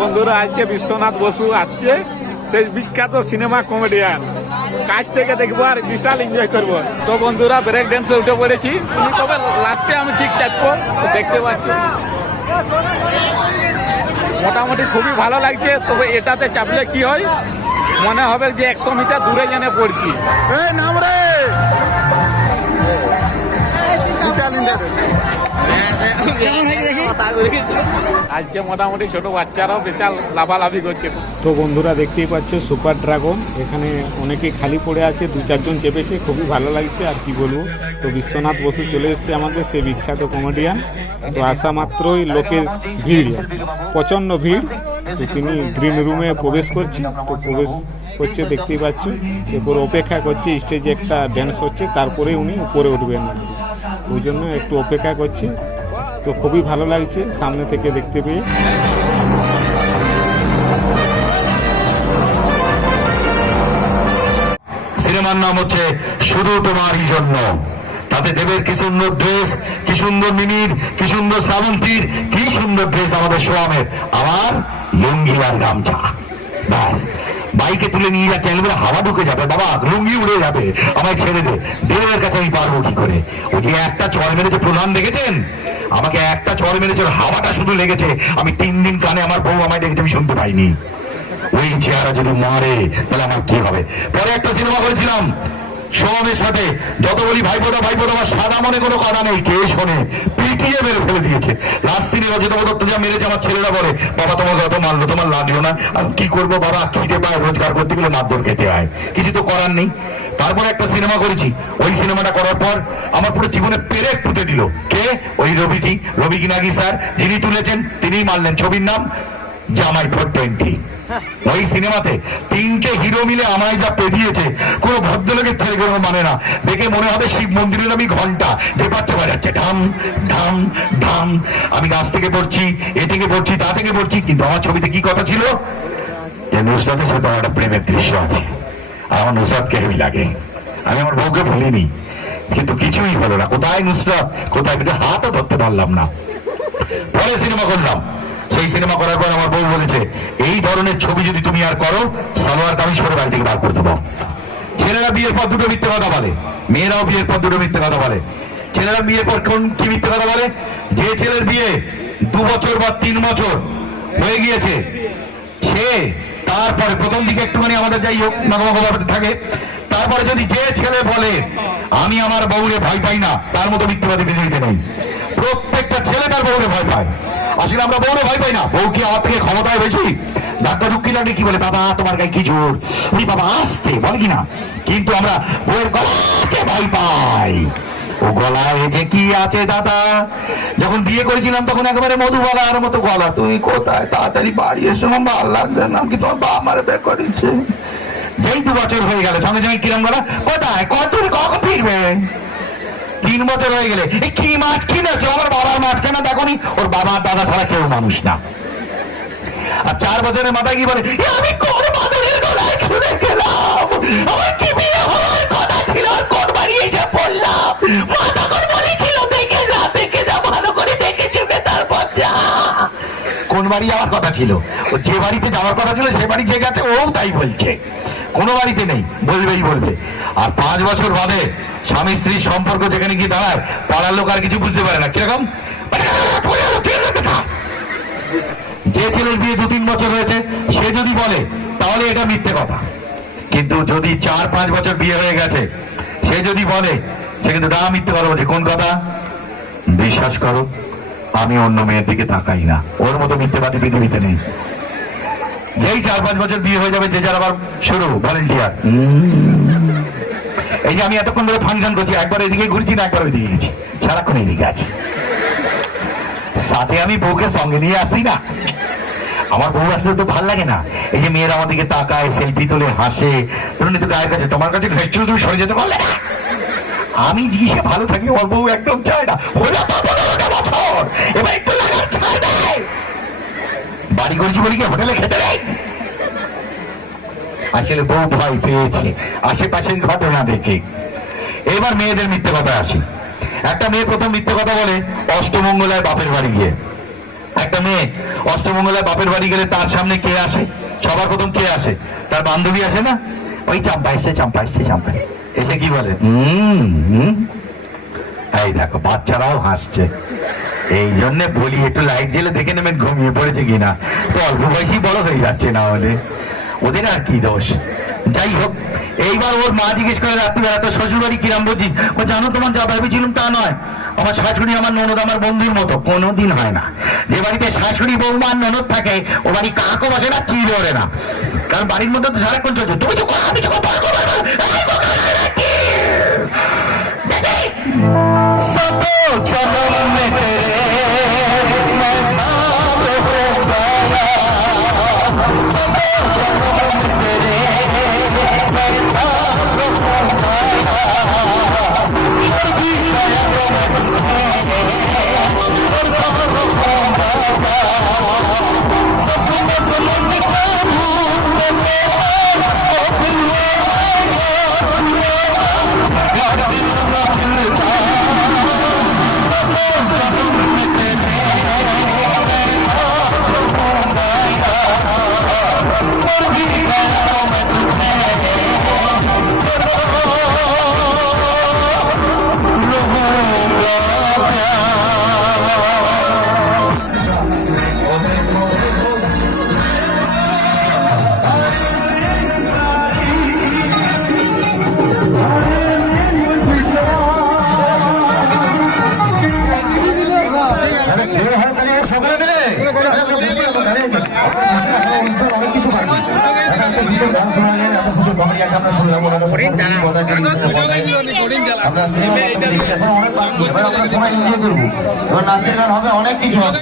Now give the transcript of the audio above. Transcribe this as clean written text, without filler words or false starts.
বন্ধুরা আজকে বিশ্বনাথ বসু আসছে, সেই বিখ্যাত সিনেমা কমেডিয়ান। কাছ থেকে দেখবো আর বিশাল এনজয় করবো। তো বন্ধুরা ব্রেক ড্যান্সে উঠে পড়েছি, তবে লাস্টে আমি ঠিক চাপবো, দেখতে পাচ্ছি। মোটামুটি খুবই ভালো লাগছে, তবে এটাতে চাপলে কি হয় মনে হবে যে 100 মিটার দূরে জেনে পড়ছি। আজকে মোটামুটি ছোট বাচ্চারাও বিশাল লাফালাফি করছে। তো বন্ধুরা দেখতেই পাচ্ছ সুপার ড্রাগন, এখানে অনেকেই খালি পড়ে আছে, 2-4 জন চেপেছে, খুবই ভালো লাগছে। আর কি বলবো, তো বিশ্বনাথ বসু চলে এসছে আমাদের, সেই বিখ্যাত কমেডিয়ান। তো আসা মাত্রই লোকের ভিড়, প্রচণ্ড ভিড়। তো তিনি গ্রিন রুমে প্রবেশ করছে, তো প্রবেশ করছে দেখতেই পাচ্ছ। এরপর অপেক্ষা করছে, স্টেজে একটা ড্যান্স হচ্ছে, তারপরে উনি উপরে উঠবেন। ওই জন্য একটু অপেক্ষা করছে। তো খুবই ভালো লাগছে সামনে থেকে দেখতে পেয়ে। সিনেমার নাম হচ্ছে শুধু তোমারই জন্য। তাতে দেবের কি সুন্দর ড্রেস, কি সুন্দর মিনির, কি সুন্দর শ্রাবন্তীর, কি সুন্দর ড্রেস আমাদের সোয়ামের, আবার লুঙ্গি আর গামছা। ব্যাস, বাইকে তুলে নিয়ে যাচ্ছে, বলে হাওয়া ঢুকে যাবে, বাবা লুঙ্গি উড়ে যাবে, আমায় ছেড়ে দে। দেবের কাছে আমি পারবো কি করে? ওই যে একটা চড় মেরেছে প্রধান, দেখেছেন? আমাকে একটা চড় মেরেছে, হাওয়াটা শুধু লেগেছে। আমি 3 দিন কানে আমার বউ আমায় ডেকেছে, আমি শুনতে পাইনি। ওই চেহারা যদি মারে তাহলে আমার কি হবে? পরে একটা সিনেমা করেছিলাম সোমের সাথে, যত বলি ভাইপোদা ভাইপোদা, আমার সাদা মনে কোনো কথা নেই, কে শোনে? পিটিয়ে মেরে ফেলে দিয়েছে। লাস্ট সিনেমা যেটা দত্ত যা মেরেছে, আমার ছেলেরা বলে বাবা তোমাকে অত মারলো, তোমার লাগলো না? আর কি করবো বাবা, খিদে পায়, রোজগার করতে গেলে মারধর খেতে হয়, কিছু তো করার নেই। তারপরে একটা সিনেমা করেছি, ওই সিনেমাটা করার পর আমার পুরো জীবনে পেরেক পুঁতে দিল। কে? ওই রবিজি, রবি কিনাগি স্যার, যিনি তুলেছেন তিনিই মারলেন। ছবির নাম জামাই 420। ওই সিনেমাতে 3টে হিরো মিলে আমায় যা পেদিয়েছে, কোন ভদ্রলোকের ছেলে কোনো মানে না। দেখে মনে হবে শিব মন্দিরের আমি ঘন্টা যে বাচ্চা বাজাচ্ছে, ঢাম ঢাম ঢাম। আমি গাছ থেকে পড়ছি, এ থেকে পড়ছি, তা থেকে পড়ছি, কিন্তু আমার ছবিতে কি কথা ছিল? নুসরাতের সাথে একটা প্রেমের দৃশ্য আছে। আমার নুসরাতকে হেভি লাগে, আমি আমার বউকে ভুলিনি, কিন্তু কিছুই হলো না। কোথায় নুসরাত, কোথায়? কিন্তু হাতও ধরতে পারলাম না। পরে সিনেমা করলাম, সেই সিনেমা করার পর আমার বউ বলেছে এই ধরনের ছবি যদি তুমি আর করো, সালোয়ার কামিজ পরে বাড়ি থেকে বার করে দেবো। ছেলেরা বিয়ের পর 2টো মিথ্যে কথা বলে, মেয়েরাও বিয়ের পর 2টো মিথ্যে কথা বলে। ছেলেরা বিয়ের পর কোন কি মিথ্যে কথা বলে? যে ছেলের বিয়ে 2 বছর বা 3 বছর হয়ে গিয়েছে, সে তারপরে প্রথম দিকে একটুখানি আমাদের যাই হোক মাখামাখা ব্যাপার থাকে, তারপরে যদি যে ছেলে বলে আমি আমার বউরে ভয় পাই না, তার মতো মিথ্যাবাদী পৃথিবীতে নেই। প্রত্যেকটা ছেলে তার বউরে ভয় পায়। আসলে আমরা বউরে ভয় পাই না, বউ কি আমার থেকে ক্ষমতায় বেশি? ডাক্তার দুঃখী লাগলে কি বলে, বাবা তোমার গায়ে কি জোর, ওই বাবা আসতে বলে কিনা। কিন্তু আমরা বউয়ের গলাকে ভয় পাই। ও গলায় যে কি আছে দাদা, যখন বিয়ে করেছিলাম তখন একেবারে মধুবালার মতো গলা। তুই কোথায়, তাড়াতাড়ি বাড়ি এসে, আমার ভালো লাগবে না, কি তোমার বাবা আমার ব্যাগ করেছে। যেই 2 বছর হয়ে গেল, সঙ্গে সঙ্গে কিরম গলা, কোথায়, কত কখন ফিরবে? 3 বছর হয়ে গেলে এই কি মাছ কিনেছে, আমার বাবার মাছ কেন দেখনি? ওর বাবা দাদা ছাড়া কেউ মানুষ না। আর 4 বছরের মাথায় কি বলে, আমি কোন বাদরের গলায় শুনে গেলাম, আমার কি বিয়ে হওয়ার কথা ছিল, কোন বাড়ি এসে পড়লাম। মা তখন বলেছিল দেখে যা ভালো করে দেখে চুকে তারপর যা। কোন বাড়ি যাওয়ার কথা ছিল? ও যে বাড়িতে যাওয়ার কথা ছিল সে বাড়ি যে গেছে, ও তাই বলছে। কোনো বাড়িতে নেই, বলবেই বলবে। আর 5 বছর বাদে স্বামী স্ত্রীর সম্পর্ক যেখানে গিয়ে দাঁড়ায়, পাড়ার লোক আর কিছু বুঝতে পারে না। কিরকম? যে ছেলের বিয়ে 2-3 বছর হয়েছে সে যদি বলে তাহলে এটা মিথ্যে কথা, কিন্তু যদি 4-5 বছর বিয়ে হয়ে গেছে সে যদি বলে, সে কিন্তু না মিথ্যে কথা বলছে। কোন কথা? বিশ্বাস করো আমি অন্য মেয়ের দিকে তাকাই না। ওর মতো মিথ্যেবাদী পৃথিবীতে নেই। যেই 4-5 বছর বিয়ে হয়ে যাবে, যে যার আবার শুরু ভলেন্টিয়ার। এই যে আমি এতক্ষণ ধরে ফাংশন করছি, একবার এদিকে ঘুরছি না, একবার ওইদিকে গেছি, সারাক্ষণ এদিকে আছি। সাথে আমি বউকে সঙ্গে নিয়ে আসি না, আমার বউ আসলে তো ভাল লাগে না। এই যে মেয়েরা আমার দিকে তাকায়, সেলফি তোলে, হাসে, ধরুন তো গায়ের কাছে, তোমার কাছে ঘেঁচু, তুমি সরে যেতে পারলে না। আমি জিনিসে ভালো থাকি, ওর বউ একদম চায় না। হলো তো 15টা বছর, এবার একটু লাগার ছাড় দেয়। বাড়ি করেছি বলি কি হোটেলে খেতে দেয়? আসলে বউ ভয় পেয়েছে আশেপাশের ঘটনা দেখে। এবার মেয়েদের মিথ্যে কথা আসি। একটা মেয়ে প্রথম মিথ্যে কথা বলে অষ্টমঙ্গলায় বাপের বাড়ি গিয়ে, একটা মেয়ে অষ্টমঙ্গলায় বাপের বাড়ি গেলে তার সামনে কে আসে? সবার প্রথম কে আসে? তার বান্ধবী আসে না? ওই চাম্পা এসছে, চাম্পা এসছে, চাম্পা এসে কি বলে? এই দেখো বাচ্চারাও হাসছে। এই জন্য বলি একটু লাইট জেলে দেখে নেবেন ঘুমিয়ে পড়েছে কিনা। তো অল্প বয়সী বড় হয়ে যাচ্ছে, না হলে ওদের আর কি দোষ। যাই হোক, এইবার ওর মা জিজ্ঞেস করে রাত্রিবেলা তো শ্বশুর বাড়ি কিরাম বুঝি? ও জানো তোমার যা ভেবেছিলাম তা নয়, আমার শাশুড়ি আমার ননদ আমার বন্ধুর মতো। কোনোদিন হয় না। যে বাড়িতে শাশুড়ি বৌমা আর ননদ থাকে ও বাড়ি কাকও বসে না, চিল ওড়ে না। কারণ বাড়ির মধ্যে তো সারাক্ষণ চলছে তুমি তো আমি আমরা অনেক কিছু